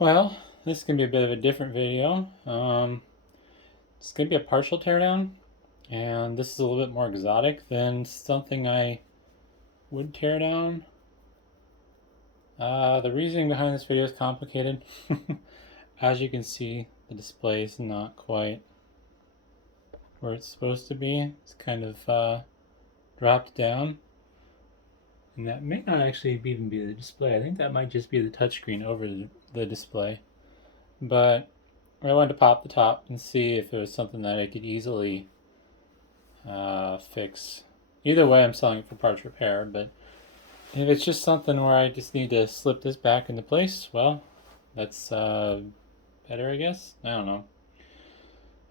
Well, this is going to be a bit of a different video. It's going to be a partial teardown, and this is a little bit more exotic than something I would tear down. The reasoning behind this video is complicated. As you can see, the display is not quite where it's supposed to be. It's kind of dropped down, and that may not actually even be the display. I think that might just be the touchscreen over the display. But I wanted to pop the top and see if it was something that I could easily fix. Either way, I'm selling it for parts repair, but if it's just something where I just need to slip this back into place, well, that's better, I guess. I don't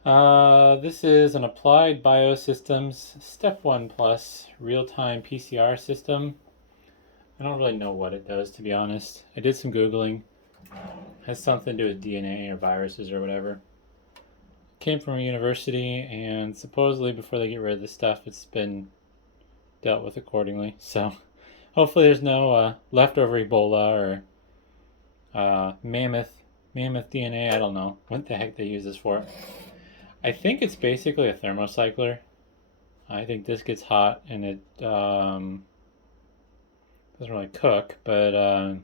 know. This is an applied Biosystems StepOnePlus real-time PCR system. I don't really know what it does, to be honest. I did some Googling. It has something to do with DNA or viruses or whatever. Came from a university, and supposedly before they get rid of this stuff, it's been dealt with accordingly. So hopefully there's no leftover Ebola or mammoth DNA. I don't know what the heck they use this for. I think it's basically a thermocycler. I think this gets hot and it doesn't really cook, but I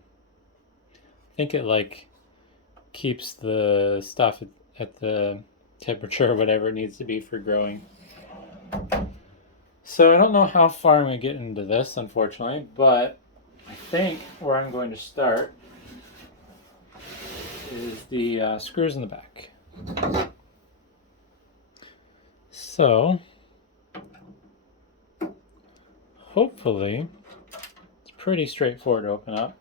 think it like keeps the stuff at the temperature or whatever it needs to be for growing. So I don't know how far I'm going to get into this, unfortunately, but I think where I'm going to start is the screws in the back. So hopefully it's pretty straightforward to open up.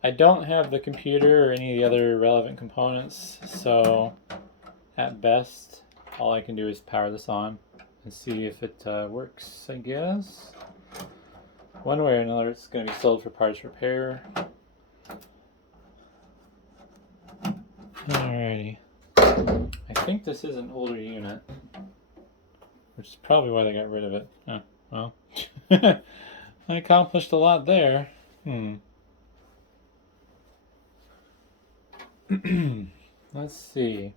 I don't have the computer or any of the other relevant components, so at best all I can do is power this on and see if it works, I guess. One way or another, it's going to be sold for parts repair. Alrighty. I think this is an older unit, which is probably why they got rid of it. Oh, well. I accomplished a lot there. Let's see.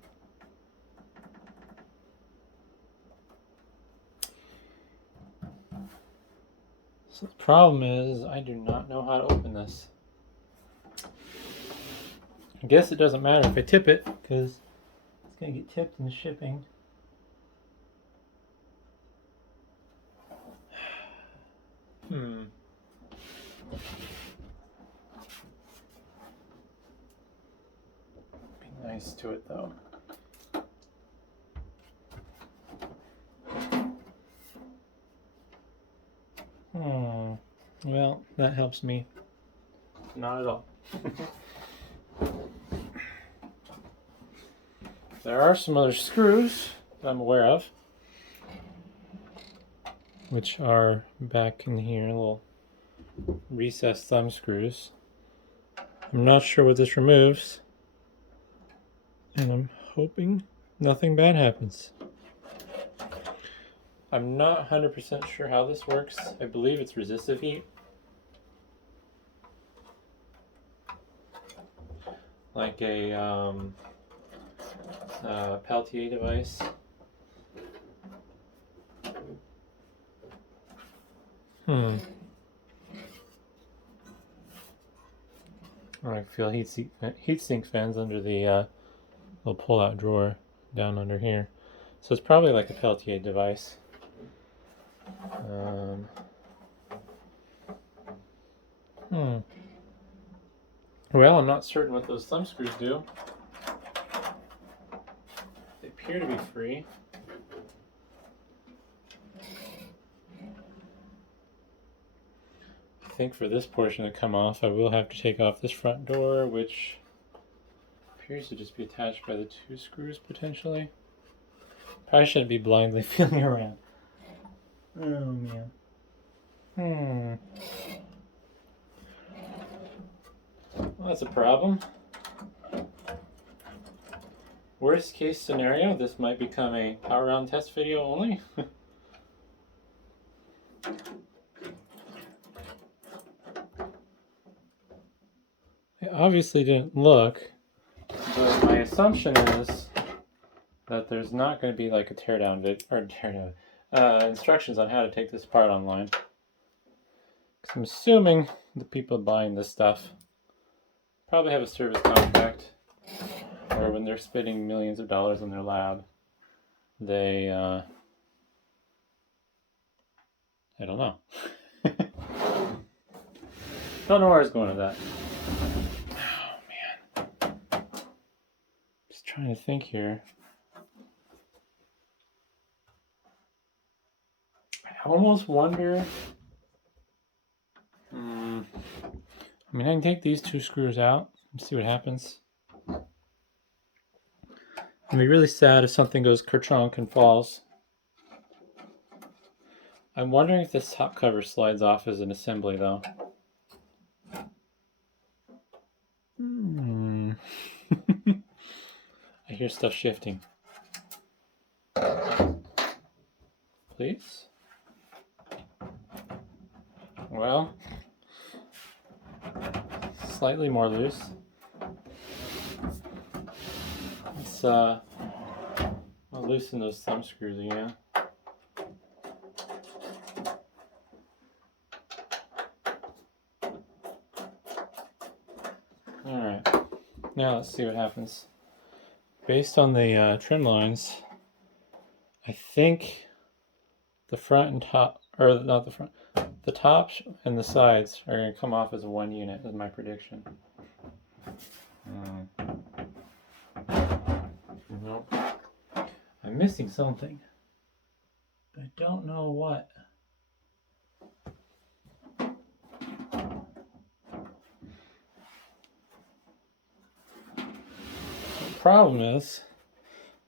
So the problem is I do not know how to open this. I guess it doesn't matter if I tip it, because it's going to get tipped in the shipping. Be nice to it though. Well, that helps me. Not at all. There are some other screws that I'm aware of, which are back in here, little recessed thumb screws. I'm not sure what this removes, and I'm hoping nothing bad happens. I'm not 100% sure how this works. I believe it's resistive heat. Like a Peltier device. I feel heatsink fans under the little pull-out drawer down under here. So it's probably like a Peltier device. Well, I'm not certain what those thumb screws do. They appear to be free. I think for this portion to come off, I will have to take off this front door, which appears to just be attached by the two screws, potentially. Probably shouldn't be blindly feeling around. Oh, man. Well, that's a problem. Worst case scenario, this might become a power on test video only. I obviously didn't look But my assumption is that there's not going to be like a instructions on how to take this apart online. Because I'm assuming the people buying this stuff probably have a service contract, or when they're spending millions of dollars in their lab, they, I don't know. Don't know where I was going with that. Oh, man. Just trying to think here. I almost wonder... I mean, I can take these two screws out and see what happens. It'd be really sad if something goes kerchunk and falls. I'm wondering if this top cover slides off as an assembly, though. I hear stuff shifting. Please? Well, slightly more loose. Let's I'll loosen those thumb screws again. Alright, now let's see what happens. Based on the trim lines, I think the front and top, or not the front, the tops and the sides are going to come off as one unit, is my prediction. Nope. I'm missing something. I don't know what. The problem is,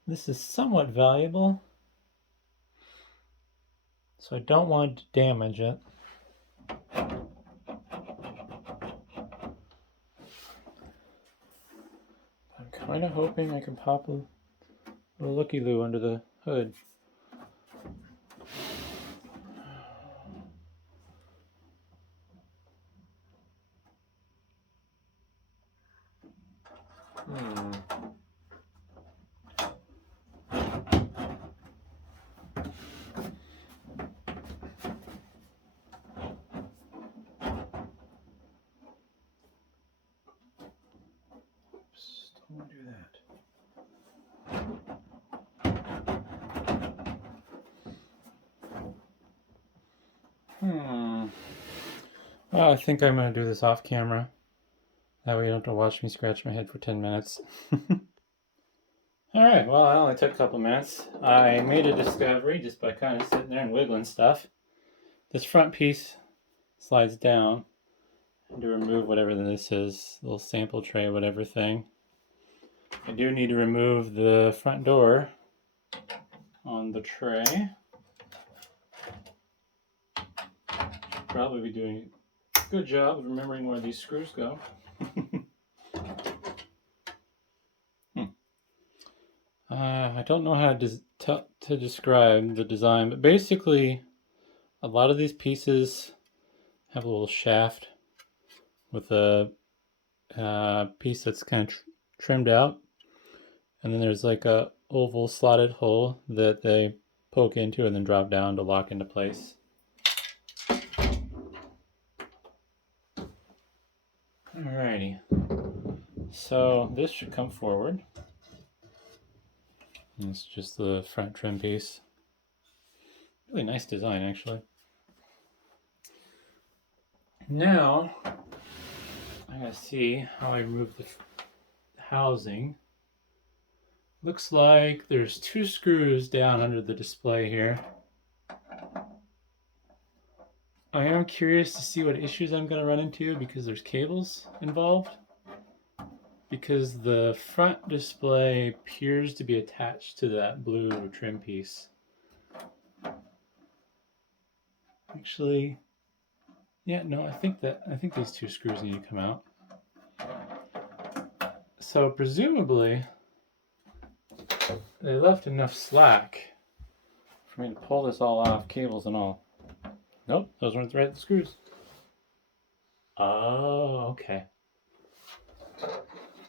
this is somewhat valuable, so I don't want to damage it. I'm kind of hoping I can pop a little looky-loo under the hood. Don't want to do that. Well, I think I'm going to do this off camera. That way you don't have to watch me scratch my head for 10 minutes. Alright, well, it only took a couple minutes. I made a discovery just by kind of sitting there and wiggling stuff. This front piece slides down to remove whatever this is, little sample tray, whatever thing. I do need to remove the front door on the tray. Should probably be doing a good job of remembering where these screws go. I don't know how to describe the design, but basically a lot of these pieces have a little shaft with a piece that's kind of trimmed out, and then there's like a oval slotted hole that they poke into and then drop down to lock into place. Alrighty, so this should come forward. It's just the front trim piece. Really nice design, actually. Now, I gotta see how I remove the housing. Looks like there's two screws down under the display here. I am curious to see what issues I'm going to run into because there's cables involved. Because the front display appears to be attached to that blue trim piece. Actually, yeah, no, I think these two screws need to come out. So presumably, they left enough slack for me to pull this all off, cables and all. Nope, those weren't the right screws. Oh, okay.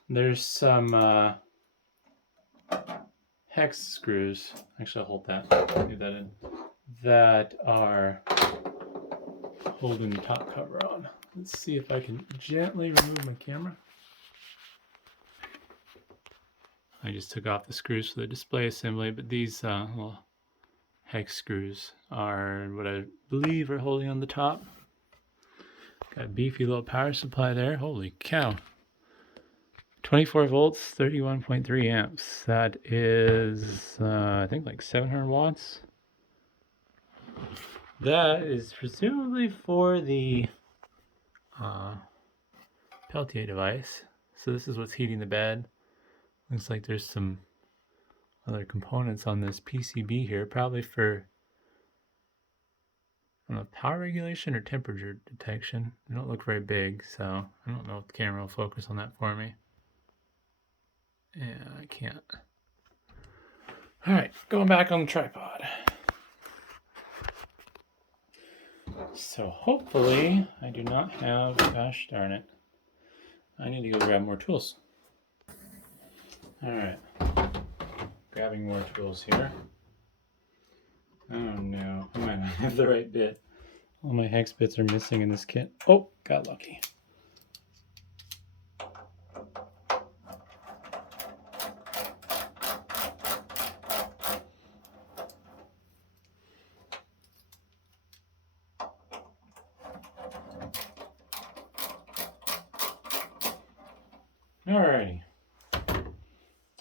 There's some hex screws. Actually, I'll hold that. Leave that in. That are holding the top cover on. Let's see if I can gently remove my camera. I just took off the screws for the display assembly, but these little hex screws are what I believe are holding on the top. Got a beefy little power supply there. Holy cow. 24 volts, 31.3 amps. That is, I think, like 700 watts. That is presumably for the Peltier device. So this is what's heating the bed. Looks like there's some other components on this PCB here, probably for, I don't know, power regulation or temperature detection. They don't look very big, so I don't know if the camera will focus on that for me. Yeah, I can't. All right, going back on the tripod. So hopefully I do not have, gosh darn it, I need to go grab more tools. All right, grabbing more tools here. Oh no, I might not have the right bit. All my hex bits are missing in this kit. Oh, got lucky. Alrighty.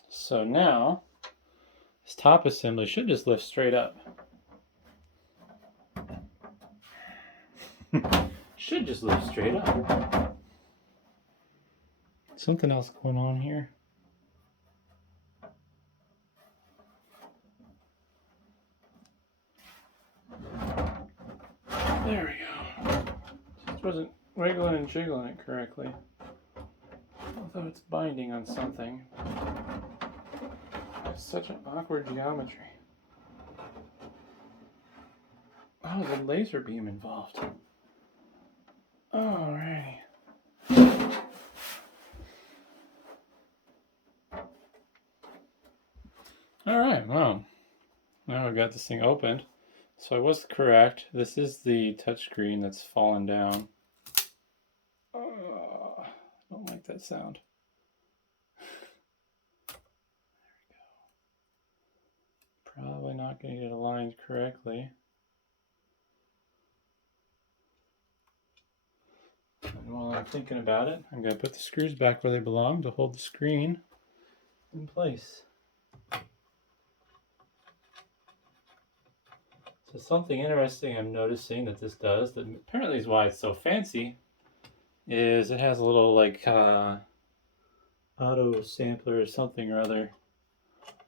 So now, this top assembly should just lift straight up. Should just lift straight up. Something else going on here. There we go. Just wasn't wiggling and jiggling it correctly. Although it's binding on something. It's such an awkward geometry. Oh, the laser beam involved. Alrighty. Alright, well, now I've got this thing opened. So I was correct. This is the touchscreen that's fallen down. I don't like that sound. There we go. Probably not going to get it aligned correctly. And while I'm thinking about it, I'm going to put the screws back where they belong to hold the screen in place. So something interesting I'm noticing that this does, that apparently is why it's so fancy, is it has a little like auto sampler or something or other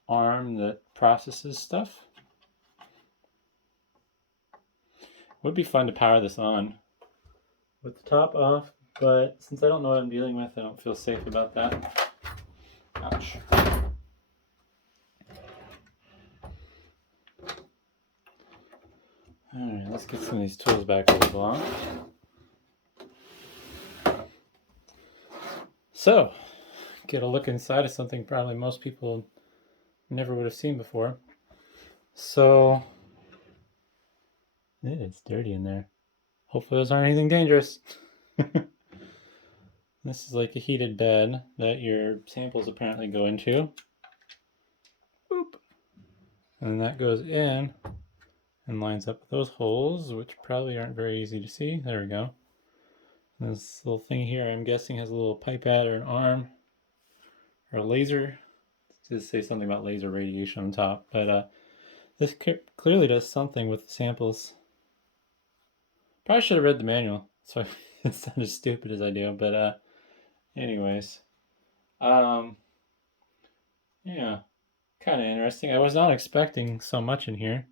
arm that processes stuff. Would be fun to power this on with the top off, but since I don't know what I'm dealing with, I don't feel safe about that. Ouch. Alright, let's get some of these tools back where they belong. So, get a look inside of something probably most people never would have seen before. So, it's dirty in there. Hopefully those aren't anything dangerous. This is like a heated bed that your samples apparently go into. Boop. And that goes in and lines up with those holes, which probably aren't very easy to see. There we go. This little thing here, I'm guessing, has a little pipette or an arm or a laser. It does say something about laser radiation on top, but this clearly does something with the samples. Probably should have read the manual, so it's not as stupid as I do, but anyways. Yeah, kind of interesting. I was not expecting so much in here.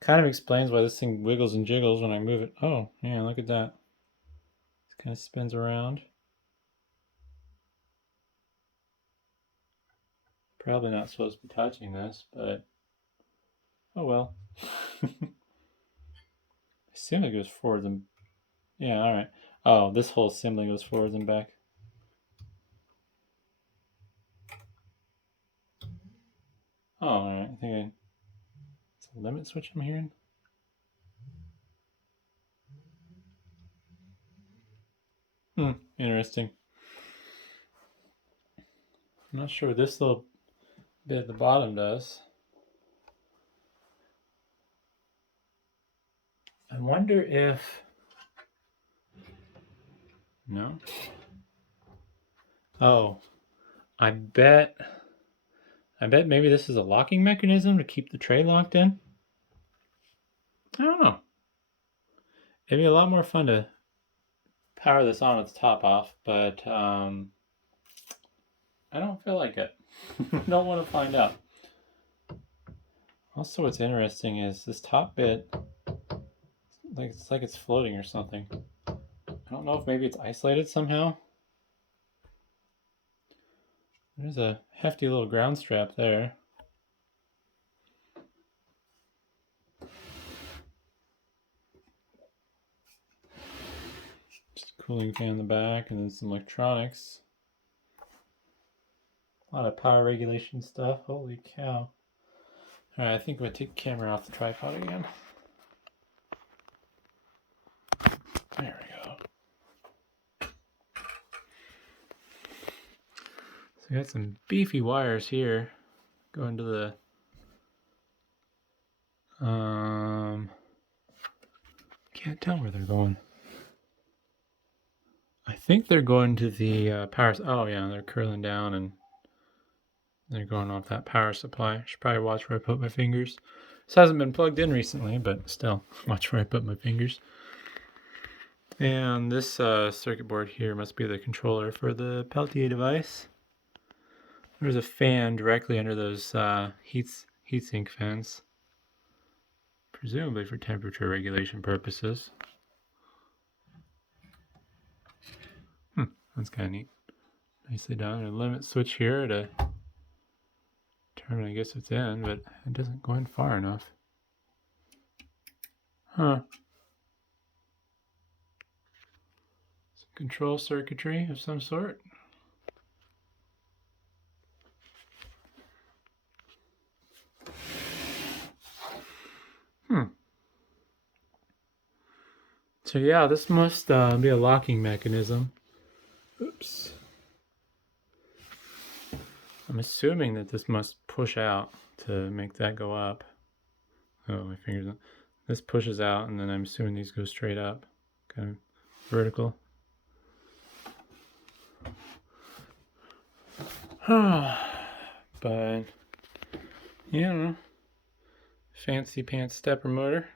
Kind of explains why this thing wiggles and jiggles when I move it. Oh, yeah, look at that. It kind of spins around. Probably not supposed to be touching this, but oh well. I assume it goes forwards and... Yeah, alright. Oh, this whole assembly goes forwards and back. Oh, alright. I think it's a limit switch I'm hearing. Interesting. I'm not sure what this little bit at the bottom does. I wonder if... No? Oh, I bet maybe this is a locking mechanism to keep the tray locked in. I don't know. It'd be a lot more fun to power this on with the top off, but I don't feel like it. I don't want to find out. Also, what's interesting is this top bit, it's like it's floating or something. I don't know if maybe it's isolated somehow. There's a hefty little ground strap there. Just a cooling fan in the back, and then some electronics. A lot of power regulation stuff. Holy cow. Alright, I think I'm going to take the camera off the tripod again. There we go. So I got some beefy wires here going to the can't tell where they're going. I think they're going to the power. Oh yeah, they're curling down and they're going off that power supply. I should probably watch where I put my fingers. This hasn't been plugged in recently, but still, watch where I put my fingers. And this circuit board here must be the controller for the Peltier device. There's a fan directly under those heatsink fans, presumably for temperature regulation purposes. That's kind of neat. Nicely done. A limit switch here to determine, I guess, it's in, but it doesn't go in far enough. Huh. Some control circuitry of some sort. So yeah, this must be a locking mechanism. Oops. I'm assuming that this must push out to make that go up. Oh, my fingers. This pushes out, and then I'm assuming these go straight up, kind of vertical. But yeah, fancy pants stepper motor.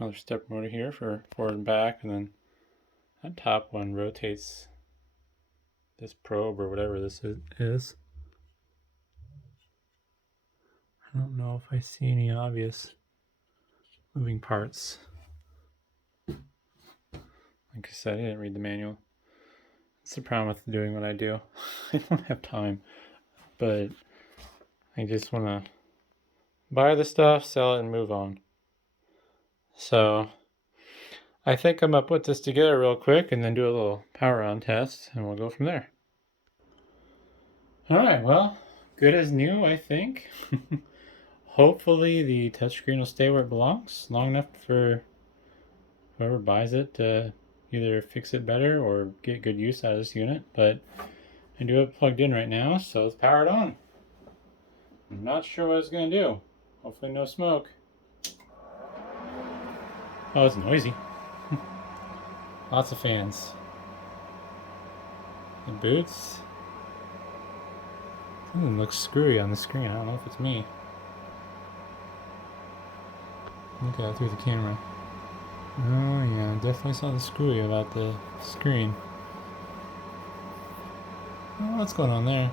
Another stepper motor here for forward and back, and then that top one rotates this probe or whatever this is. I don't know if I see any obvious moving parts. Like I said, I didn't read the manual. That's the problem with doing what I do. I don't have time, but I just want to buy the stuff, sell it, and move on. So I think I'm going to put this together real quick and then do a little power on test, and we'll go from there. Alright, well, good as new, I think. Hopefully the touchscreen will stay where it belongs long enough for whoever buys it to either fix it better or get good use out of this unit. But I do have it plugged in right now, so let's power it on. I'm not sure what it's going to do. Hopefully no smoke. Oh, it's noisy. Lots of fans. The boots. Something looks screwy on the screen. I don't know if it's me. Look at it through the camera. Oh yeah, definitely saw the screwy about the screen. Oh, what's going on there?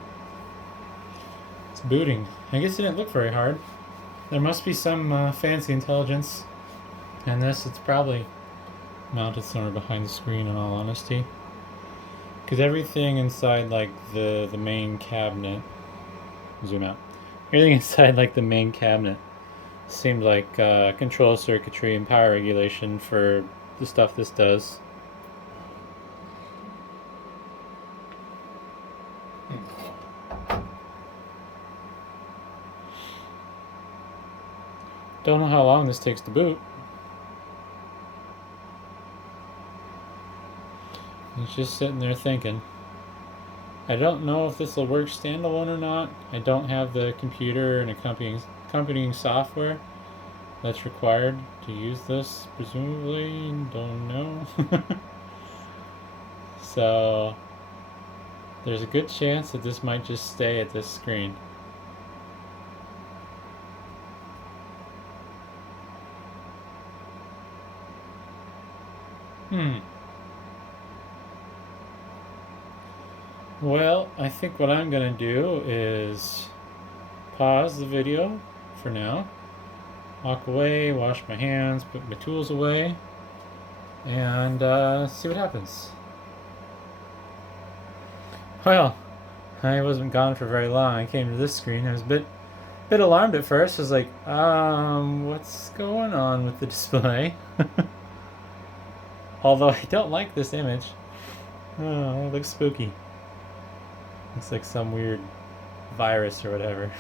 It's booting. I guess it didn't look very hard. There must be some fancy intelligence in this. It's probably mounted somewhere behind the screen, in all honesty. Because everything inside, like the main cabinet, zoom out. Everything inside, like the main cabinet, seemed like control circuitry and power regulation for the stuff this does. Don't know how long this takes to boot. It's just sitting there thinking. I don't know if this will work standalone or not. I don't have the computer and accompanying software that's required to use this, presumably. Don't know. So there's a good chance that this might just stay at this screen. Well, I think what I'm going to do is pause the video for now, walk away, wash my hands, put my tools away, and see what happens. Well, I wasn't gone for very long. I came to this screen. I was a bit alarmed at first. I was like, what's going on with the display? Although I don't like this image. Oh, it looks spooky. Looks like some weird virus or whatever.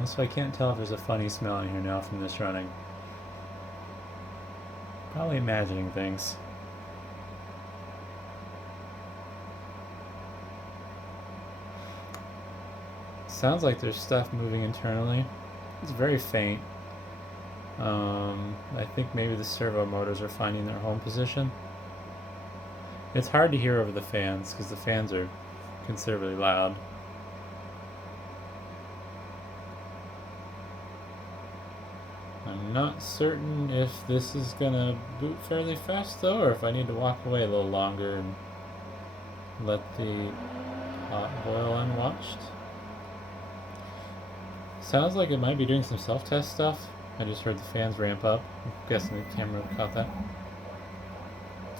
Also, I can't tell if there's a funny smell in here now from this running. Probably imagining things. Sounds like there's stuff moving internally. It's very faint. I think maybe the servo motors are finding their home position. It's hard to hear over the fans because the fans are considerably loud. I'm not certain if this is gonna boot fairly fast though, or if I need to walk away a little longer and let the pot boil unwatched. Sounds like it might be doing some self-test stuff. I just heard the fans ramp up. I'm guessing the camera caught that.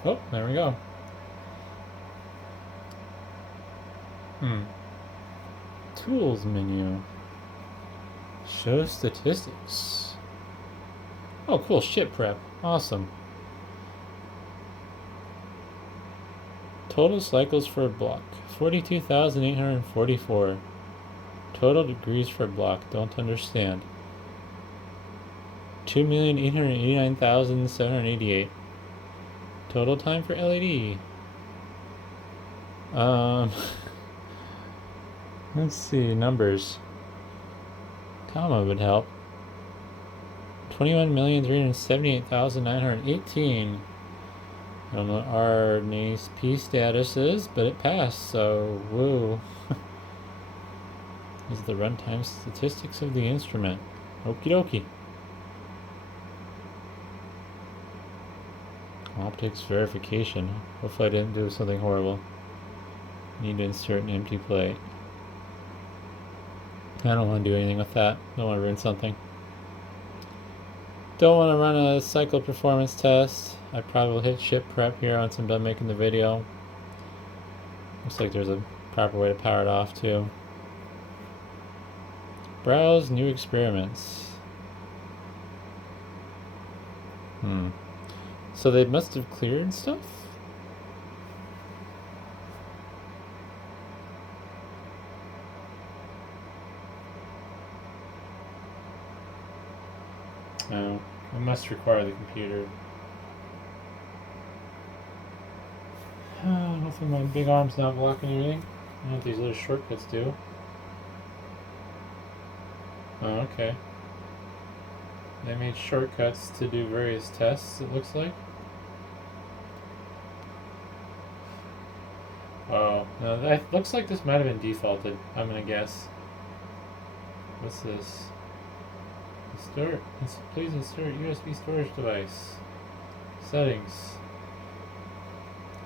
Oh, there we go. Tools menu. Show statistics. Oh, cool. Ship prep. Awesome. Total cycles for a block. 42,844. Total degrees for a block. Don't understand. 2,889,788. Total time for LED. Let's see, numbers. Comma would help. 21,378,918. I don't know what our NASP status is, but it passed, so woo. This is the runtime statistics of the instrument. Okie dokie. Optics verification. Hopefully I didn't do something horrible. Need to insert an empty plate. I don't want to do anything with that. Don't want to ruin something. Don't want to run a cycle performance test. I probably will hit ship prep here once I'm done making the video. Looks like there's a proper way to power it off too. Browse new experiments. So they must have cleared stuff? No, it must require the computer. Hopefully my big arm's not blocking anything. I don't know what these little shortcuts do. Oh, okay. They made shortcuts to do various tests, it looks like. Oh, no, that looks like this might have been defaulted, I'm gonna guess. What's this? Please insert USB storage device. Settings.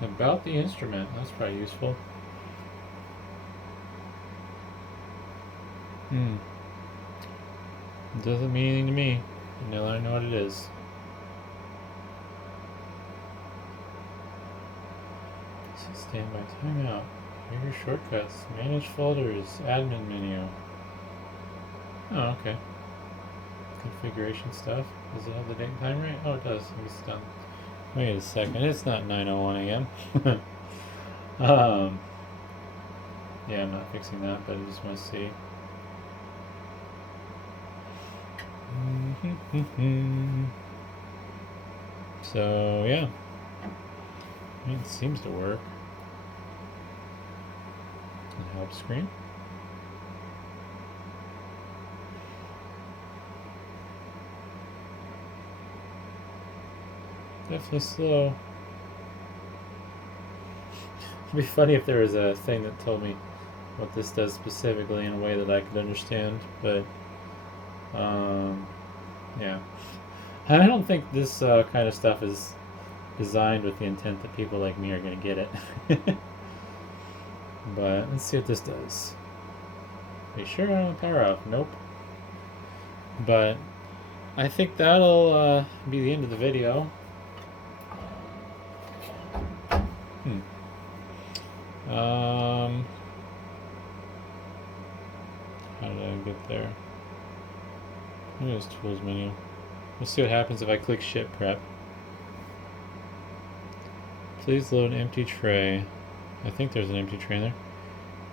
About the instrument, that's probably useful. It doesn't mean anything to me. Now I know what it is. Standby timeout. Trigger shortcuts. Manage folders. Admin menu. Oh, okay. Configuration stuff. Does it have the date and time right? Oh, it does. It's done. Wait a second. It's not 9:01 a.m. Yeah, I'm not fixing that, but I just want to see. So yeah, it seems to work. The help screen. Definitely slow. It'd be funny if there was a thing that told me what this does specifically in a way that I could understand, but yeah. I don't think this kind of stuff is designed with the intent that people like me are going to get it. But let's see what this does. Are you sure I don't power off? Nope. But I think that'll be the end of the video. How did I get there? Maybe it's tools menu. Let's see what happens if I click ship prep. Please load an empty tray. I think there's an empty tray in there.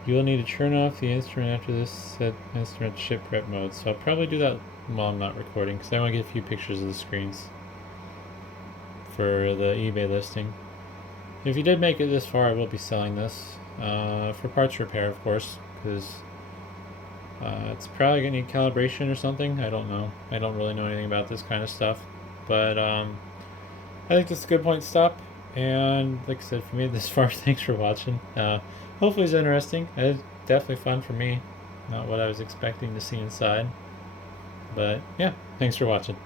You will need to turn off the instrument after this set instrument ship prep mode. So I'll probably do that while I'm not recording because I want to get a few pictures of the screens for the eBay listing. If you did make it this far, I will be selling this for parts repair, of course, because it's probably going to need calibration or something. I don't know. I don't really know anything about this kind of stuff. But I think this is a good point to stop. And like I said, if you made it this far, thanks for watching. Hopefully it's interesting. It's definitely fun for me. Not what I was expecting to see inside. But yeah, thanks for watching.